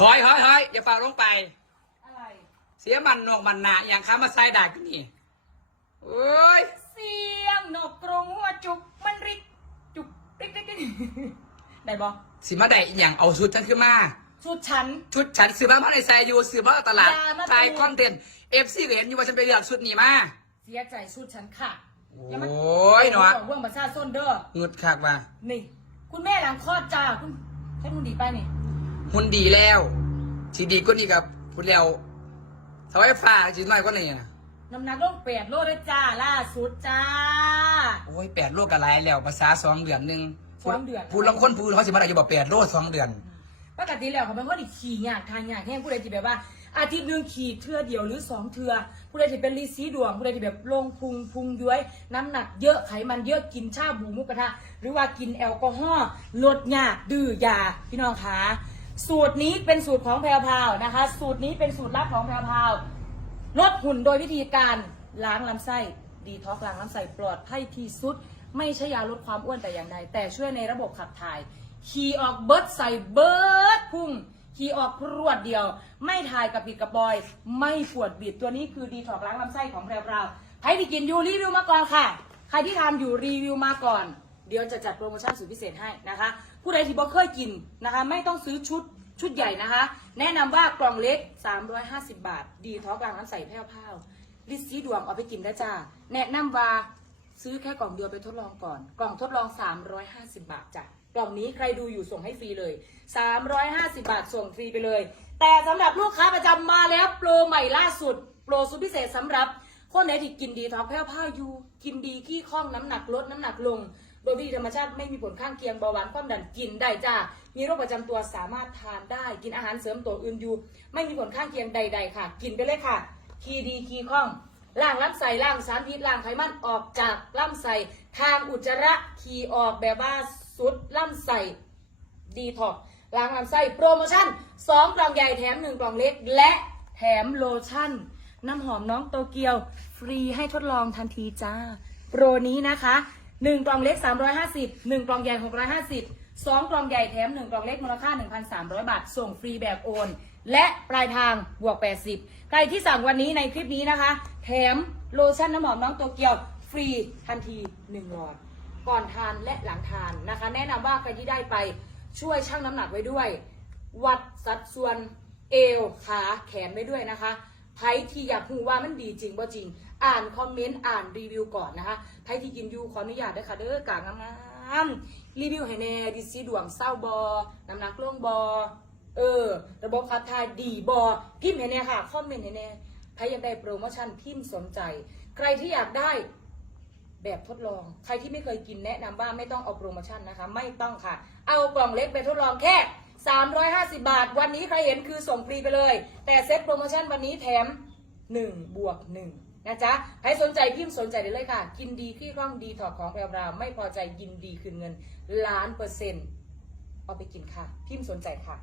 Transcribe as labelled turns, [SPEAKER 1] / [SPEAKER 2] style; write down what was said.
[SPEAKER 1] หอยหอยหอยอย่าเป่าลงไป
[SPEAKER 2] อะไร
[SPEAKER 1] เสียมันนอกมันหนาอย่างค้ามาใส่ดากันนี่โอ้ย
[SPEAKER 2] เสียงนกกรงหัวจุกมันริกจุกริกริกริกได้บอ
[SPEAKER 1] สิมาได้อหย่างเอาชุดฉันขึ้นมา
[SPEAKER 2] ชุดฉัน
[SPEAKER 1] ชุดฉันซื้อมาเพราะในใส่อยู่ซื้อมาตลาด
[SPEAKER 2] อย่ามา
[SPEAKER 1] ถ่าย
[SPEAKER 2] ดู
[SPEAKER 1] คอนเทนต์เอฟซีก็เห็นอยู่ว่าฉันไปเลือกชุดนี้มา
[SPEAKER 2] เสียใจชุดฉันค่ะ
[SPEAKER 1] โอ้ยหนอ
[SPEAKER 2] เรื่องประชาชนเด้อ
[SPEAKER 1] งุดคักว่า
[SPEAKER 2] นี่ คุณแม่หลังคลอดจ้าคุณใช่คุณดีไปนี่
[SPEAKER 1] หุ่นดีแล้วสีดีก็นี่กับพูดแล้วสวายฟ้าจีน้อยก็นี่นะ
[SPEAKER 2] น้ำหนักลงแปดโลเลยจ้าล่าสุดจ้า
[SPEAKER 1] โอ้ยแปดโลกอะไรแล้วภาษาสองเดือนหนึ่ง
[SPEAKER 2] สองเดือน
[SPEAKER 1] พูดลังคนพูดเขาสิมาได้อยู่บอกแปดโลสองเดือน
[SPEAKER 2] ปกติแล้วเขาเป็นคนที่ขี่ยากทางยากแห้งผู้ใดที่แบบว่า อาทิตย์หนึ่งขี่เทื่อเดียวหรือสองเทื่อผู้ใดที่เป็นลีซีดวงผู้ใดที่แบบลงพุงพุงย้วย น้ำหนักเยอะไขมันเยอะกินชาบูหมุกกระทะหรือว่ากินแอลกอฮอล์ลดยากดื้อยาพี่น้องคะ สูตรนี้เป็นสูตรของแพรวพาวนะคะ สูตรนี้เป็นสูตรลับของแพรวพาวลดหุ่นโดยวิธีการล้างลำไส้ดีท็อกล้างลำไส้ปลอดภัยที่สุด ไม่ใช่ยาลดความอ้วนแต่อย่างใดแต่ช่วยในระบบขับถ่าย ขี่ออกเบิร์ดใส่เบิร์ดพุ่งขี่ออกรวดเดียว ไม่ถ่ายกับปิดกับบอย ไม่ปวดบิดตัวนี้คือดีถอกล้างลำไส้ของแพรวเราใครที่กินอยู่รีวิวมาก่อนค่ะ ใครที่ทำอยู่รีวิวมาก่อนเดี๋ยวจะจัดโปรโมชั่นสุดพิเศษให้นะคะ ผู้ใดที่บ่เคยกินนะคะ ไม่ต้องซื้อชุด ชุดใหญ่นะคะ แนะนำว่ากล่องเล็ก 350 บาท ดีท็อกลางน้ำใสแพรวพราวลิซซี่ดวงเอาไปกินได้จ้า แนะนำว่าซื้อแค่กล่องเดียวไปทดลองก่อน กล่องทดลอง 350 บาทจ้ะ กล่องนี้ใครดูอยู่ส่งให้ฟรีเลย 350 บาทส่งฟรีไปเลย แต่สำหรับลูกค้าประจำมาแล้วโปรใหม่ล่าสุด โปรสุดพิเศษสำหรับ คนไหนที่กินดีท้องแพ้วผ้าอยู่ กินดีขี้ข้องน้ำหนักลดน้ำหนักลง โดยวิธีธรรมชาติไม่มีผลข้างเคียงเบาหวานความดันกินได้จ้ามีโรคประจำตัวสามารถทานได้ กินอาหารเสริมตัวอื่นอยู่ ไม่มีผลข้างเคียงใด ๆ ค่ะ กินไปเลยค่ะคีดีคีข้องล่างลำไส้ล่างสารพิษล่างไขมันออกจากลำไส้ทางอุจจาระขี่ออกแบบว่าสุดลำไส้ดีท็อกล้างลำไส้โปรโมชั่น 2 กล่องใหญ่แถม 1 กล่องเล็ก และแถมโลชั่น น้ำหอมน้องโตเกียว ฟรีให้ทดลองทันทีจ้า โปรนี้นะคะ1กล่องเล็ก 350 1กล่องใหญ่ 650 2 กล่องใหญ่แถม 1 กล่องเล็กมูลค่า 1,300 บาท ส่งฟรีแบบโอน และปลายทางบวก 80 ใครที่สั่งวันนี้ในคลิปนี้นะคะ แถมโลชั่นน้ำหอมน้องโตเกียว ฟรีทันที 1 หลอด ก่อนทานและหลังทานนะคะ แนะนำว่าใครที่ได้ไปช่วยชั่งน้ำหนักไว้ด้วย วัดสัดส่วนเอวขาแขนไว้ด้วยนะคะ ไพที่อยากรู้ว่ามันดีจริงบ่จริง อ่านคอมเมนต์อ่านรีวิวก่อนนะคะไพที่กินอยูขออนุญาตด้วยค่ะเด้อกางงามรีวิวให้แน่ดิซีดวงเศร้าบอน้ำหนักลงบอเออ ระบบขับถ่ายดีบอพิมพ์ให้แน่ค่ะคอมเมนต์ให้แน่ไพอยากได้โปรโมชั่นพิมพ์สนใจ ใครที่อยากได้แบบทดลอง ใครที่ไม่เคยกินแนะนำว่าไม่ต้องเอาโปรโมชั่นนะคะ ไม่ต้องค่ะ เอากล่องเล็กไปทดลองแค่ 350 บาท วันนี้ใครเห็นคือส่งฟรีไปเลย แต่เซ็ตโปรโมชั่นวันนี้แถม 1 บวก 1 นะจ๊ะ ใครสนใจพิมพ์สนใจได้เลยค่ะ กินดีขี้ร่องดีถอดของแพรวาไม่พอใจยินดีคืนเงินล้านเปอร์เซ็นต์เอาไปกินค่ะ พิมพ์สนใจค่ะ